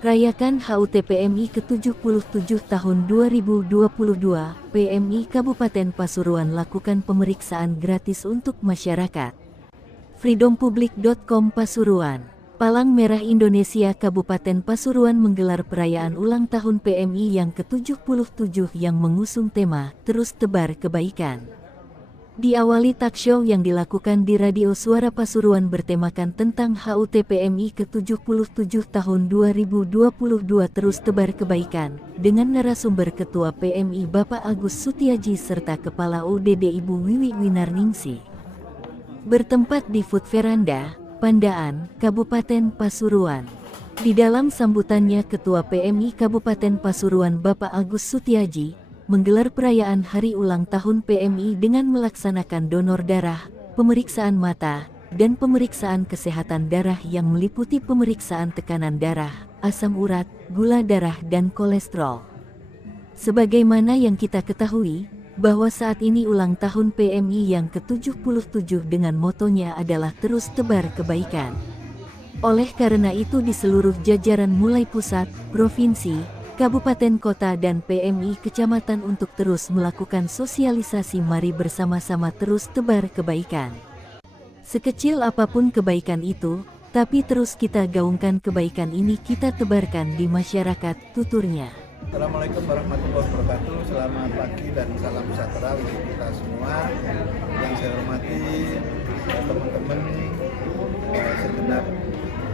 Rayakan HUT PMI ke-77 tahun 2022, PMI Kabupaten Pasuruan lakukan pemeriksaan gratis untuk masyarakat. freedompublic.com Pasuruan. Palang Merah Indonesia Kabupaten Pasuruan menggelar perayaan ulang tahun PMI yang ke-77 yang mengusung tema Terus Tebar Kebaikan. Diawali talkshow yang dilakukan di Radio Suara Pasuruan bertemakan tentang HUT PMI ke-77 tahun 2022 Terus Tebar Kebaikan, dengan narasumber Ketua PMI Bapak Agus Sutiaji serta Kepala UDD Ibu Wiwi Winarningsi. Bertempat di Food Veranda, Pandaan, Kabupaten Pasuruan. Di dalam sambutannya Ketua PMI Kabupaten Pasuruan Bapak Agus Sutiaji menggelar perayaan hari ulang tahun PMI dengan melaksanakan donor darah, pemeriksaan mata, dan pemeriksaan kesehatan darah yang meliputi pemeriksaan tekanan darah, asam urat, gula darah, dan kolesterol. Sebagaimana yang kita ketahui, bahwa saat ini ulang tahun PMI yang ke-77 dengan motonya adalah Terus Tebar Kebaikan. Oleh karena itu di seluruh jajaran mulai pusat, provinsi, Kabupaten Kota dan PMI Kecamatan untuk terus melakukan sosialisasi mari bersama-sama terus tebar kebaikan. Sekecil apapun kebaikan itu, tapi terus kita gaungkan kebaikan ini kita tebarkan di masyarakat, tuturnya. Assalamualaikum warahmatullahi wabarakatuh. Selamat pagi dan salam sejahtera untuk kita semua. Yang saya hormati teman-teman segenap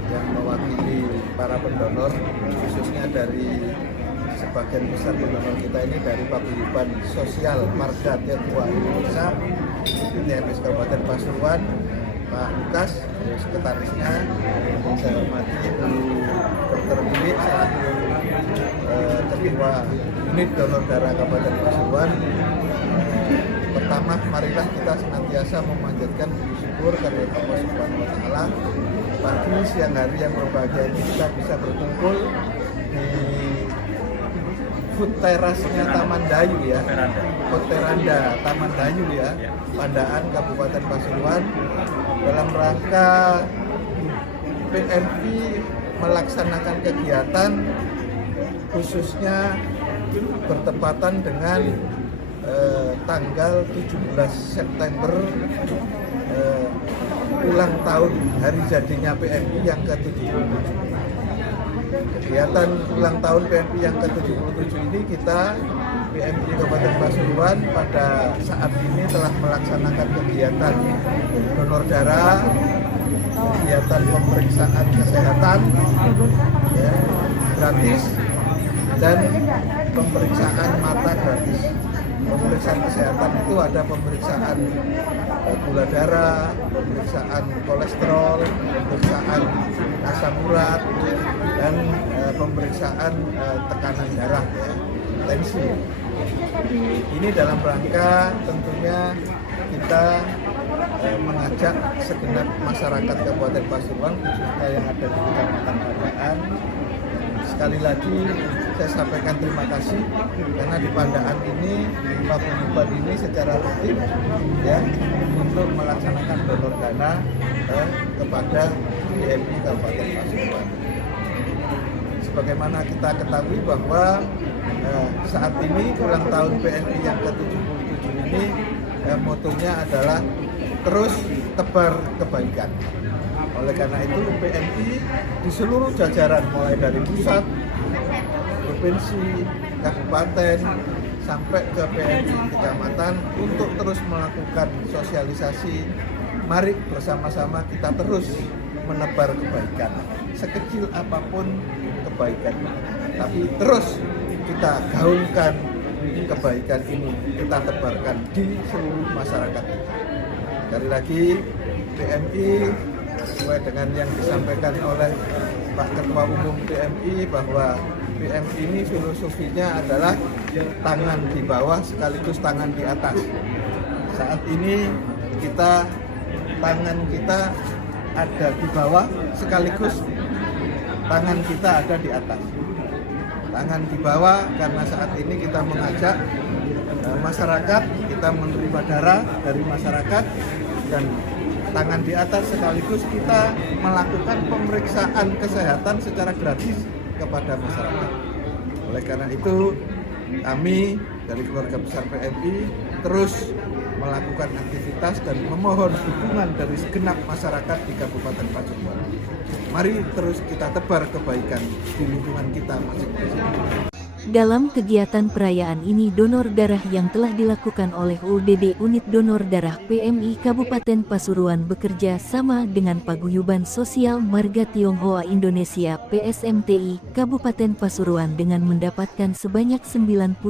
yang mewakili para pendonor, khususnya dari sebagian besar pendonor kita ini dari Paguyuban Sosial Marga Tionghoa Indonesia, TMS Kabupaten Pasuruan, Pak Lukas, sekretarisnya, yang saya hormati Ibu Dr. Wiwi, selaku Ketua Unit Donor Darah Kabupaten Pasuruan. Pertama, marilah kita senantiasa memanjatkan syukur kepada Allah Subhanahu wa Ta'ala. Pagi siang hari yang berbahagia ini kita bisa berkumpul di food terasnya Taman Dayu ya, food teranda Taman Dayu ya, Pandaan Kabupaten Pasuruan, dalam rangka PMI melaksanakan kegiatan khususnya bertepatan dengan tanggal 17 September ulang tahun hari jadinya PMI yang ke-77. Kegiatan ulang tahun PMI yang ke-77 ini kita PMI Kabupaten Pasuruan pada saat ini telah melaksanakan kegiatan donor darah, kegiatan pemeriksaan kesehatan ya, gratis, dan pemeriksaan mata gratis. Pemeriksaan kesehatan itu ada pemeriksaan gula darah, pemeriksaan kolesterol, pemeriksaan asam urat, dan pemeriksaan tekanan darah, ya, tensi. Ini dalam rangka tentunya kita mengajak segenap masyarakat Kabupaten Pasuruan, khususnya yang ada di Kecamatan Pandaan. Sekali lagi saya sampaikan terima kasih karena di Pandaan ini, di Paguyuban ini secara rutin ya untuk melaksanakan donor dana kepada PMI Kabupaten Pasuruan. Sebagaimana kita ketahui bahwa saat ini ulang tahun PMI yang ke-77 ini motonya adalah terus tebar kebaikan. Oleh karena itu PMI di seluruh jajaran mulai dari pusat, provinsi, kabupaten, sampai ke PMI kecamatan untuk terus melakukan sosialisasi. Mari bersama-sama kita terus menebar kebaikan. Sekecil apapun kebaikan, tapi terus kita gaungkan kebaikan ini, kita tebarkan di seluruh masyarakat. Sekali lagi PMI sesuai dengan yang disampaikan oleh Pak Ketua Umum PMI bahwa PMI ini filosofinya adalah tangan di bawah sekaligus tangan di atas. Saat ini tangan kita ada di bawah sekaligus tangan kita ada di atas. Tangan di bawah karena saat ini kita mengajak masyarakat, kita menerima darah dari masyarakat, dan tangan di atas sekaligus kita melakukan pemeriksaan kesehatan secara gratis kepada masyarakat. Oleh karena itu, kami dari keluarga besar PMI terus melakukan aktivitas dan memohon dukungan dari segenap masyarakat di Kabupaten Pasuruan. Mari terus kita tebar kebaikan di lingkungan kita masing-masing. Dalam kegiatan perayaan ini, donor darah yang telah dilakukan oleh UDD Unit Donor Darah PMI Kabupaten Pasuruan bekerja sama dengan Paguyuban Sosial Marga Tionghoa Indonesia PSMTI Kabupaten Pasuruan dengan mendapatkan sebanyak 94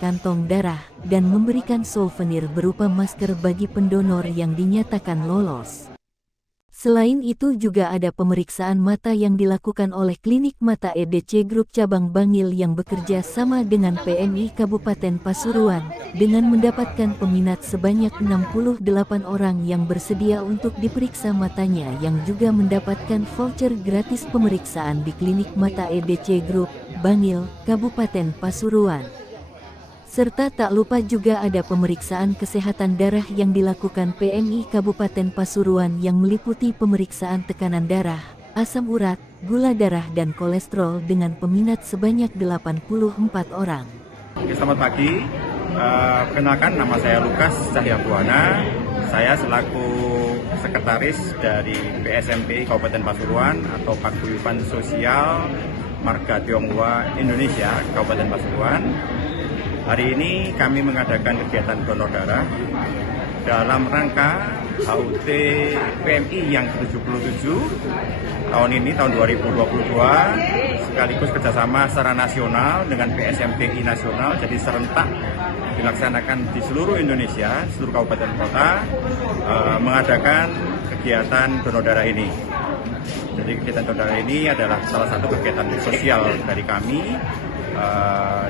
kantong darah dan memberikan souvenir berupa masker bagi pendonor yang dinyatakan lolos. Selain itu juga ada pemeriksaan mata yang dilakukan oleh Klinik Mata EDC Group Cabang Bangil yang bekerja sama dengan PMI Kabupaten Pasuruan dengan mendapatkan peminat sebanyak 68 orang yang bersedia untuk diperiksa matanya yang juga mendapatkan voucher gratis pemeriksaan di Klinik Mata EDC Group Bangil, Kabupaten Pasuruan. Serta tak lupa juga ada pemeriksaan kesehatan darah yang dilakukan PMI Kabupaten Pasuruan yang meliputi pemeriksaan tekanan darah, asam urat, gula darah dan kolesterol dengan peminat sebanyak 84 orang. Selamat pagi, kenalkan nama saya Lukas Cahyabuana. Saya selaku sekretaris dari PSMTI Kabupaten Pasuruan atau Paguyuban Sosial Marga Tionghoa Indonesia Kabupaten Pasuruan. Hari ini kami mengadakan kegiatan donor darah dalam rangka HUT PMI yang ke-77 tahun ini, tahun 2022, sekaligus kerjasama secara nasional dengan PSMTI nasional, jadi serentak dilaksanakan di seluruh Indonesia, seluruh kabupaten kota, mengadakan kegiatan donor darah ini. Jadi kegiatan donor darah ini adalah salah satu kegiatan sosial dari kami,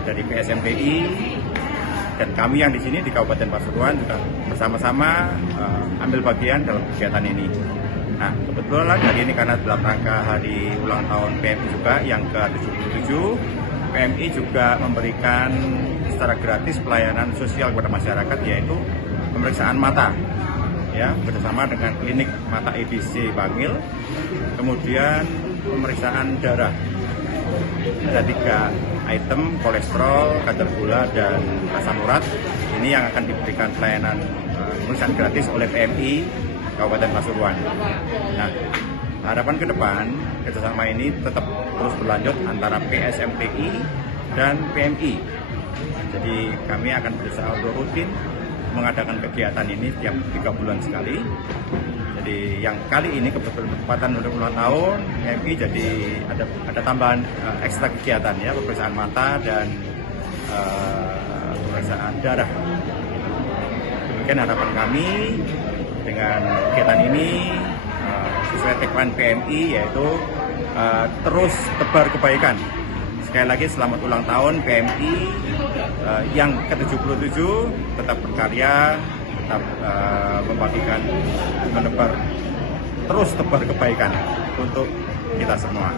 dari PSMTI, dan kami yang di sini di Kabupaten Pasuruan juga bersama-sama ambil bagian dalam kegiatan ini. Nah, kebetulan hari ini karena dalam rangka hari ulang tahun PMI juga yang ke-77, PMI juga memberikan secara gratis pelayanan sosial kepada masyarakat, yaitu pemeriksaan mata, ya, bersama dengan Klinik Mata EDC Bangil, kemudian pemeriksaan darah. Ada 3 item, kolesterol, kadar gula, dan asam urat. Ini yang akan diberikan pelayanan pemeriksaan gratis oleh PMI Kabupaten Pasuruan. Nah, harapan ke depan kerjasama ini tetap terus berlanjut antara PSMTI dan PMI. Jadi kami akan berusaha untuk rutin mengadakan kegiatan ini tiap 3 bulan sekali. Jadi yang kali ini kesempatan untuk ulang tahun PMI, jadi ada tambahan ekstra kegiatan, ya, pemeriksaan mata dan pemeriksaan darah. Demikian harapan kami dengan kegiatan ini, sesuai tagline PMI, yaitu terus tebar kebaikan. Sekali lagi selamat ulang tahun PMI yang ke-77, tetap berkarya, tetap membagikan, menebar, terus tebar kebaikan untuk kita semua.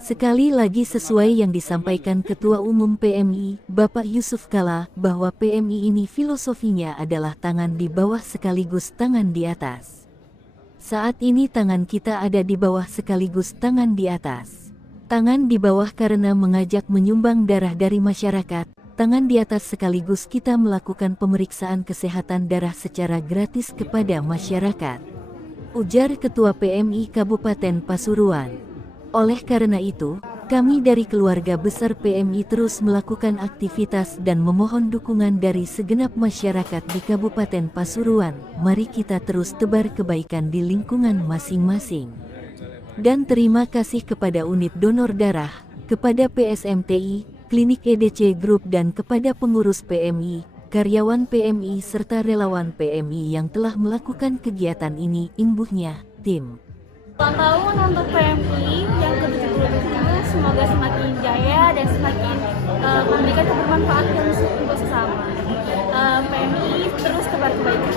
Sekali lagi sesuai yang disampaikan Ketua Umum PMI, Bapak Yusuf Kala, bahwa PMI ini filosofinya adalah tangan di bawah sekaligus tangan di atas. Saat ini tangan kita ada di bawah sekaligus tangan di atas. Tangan di bawah karena mengajak menyumbang darah dari masyarakat, tangan di atas sekaligus kita melakukan pemeriksaan kesehatan darah secara gratis kepada masyarakat, ujar Ketua PMI Kabupaten Pasuruan. Oleh karena itu, kami dari keluarga besar PMI terus melakukan aktivitas dan memohon dukungan dari segenap masyarakat di Kabupaten Pasuruan. Mari kita terus tebar kebaikan di lingkungan masing-masing. Dan terima kasih kepada Unit Donor Darah, kepada PSMTI, Klinik EDC Group, dan kepada pengurus PMI, karyawan PMI serta relawan PMI yang telah melakukan kegiatan ini, imbuhnya, tim. Ulang tahun untuk PMI yang ke-77, semoga semakin jaya dan semakin memberikan kebermanfaatan untuk sesama. PMI terus tebar kebaikan.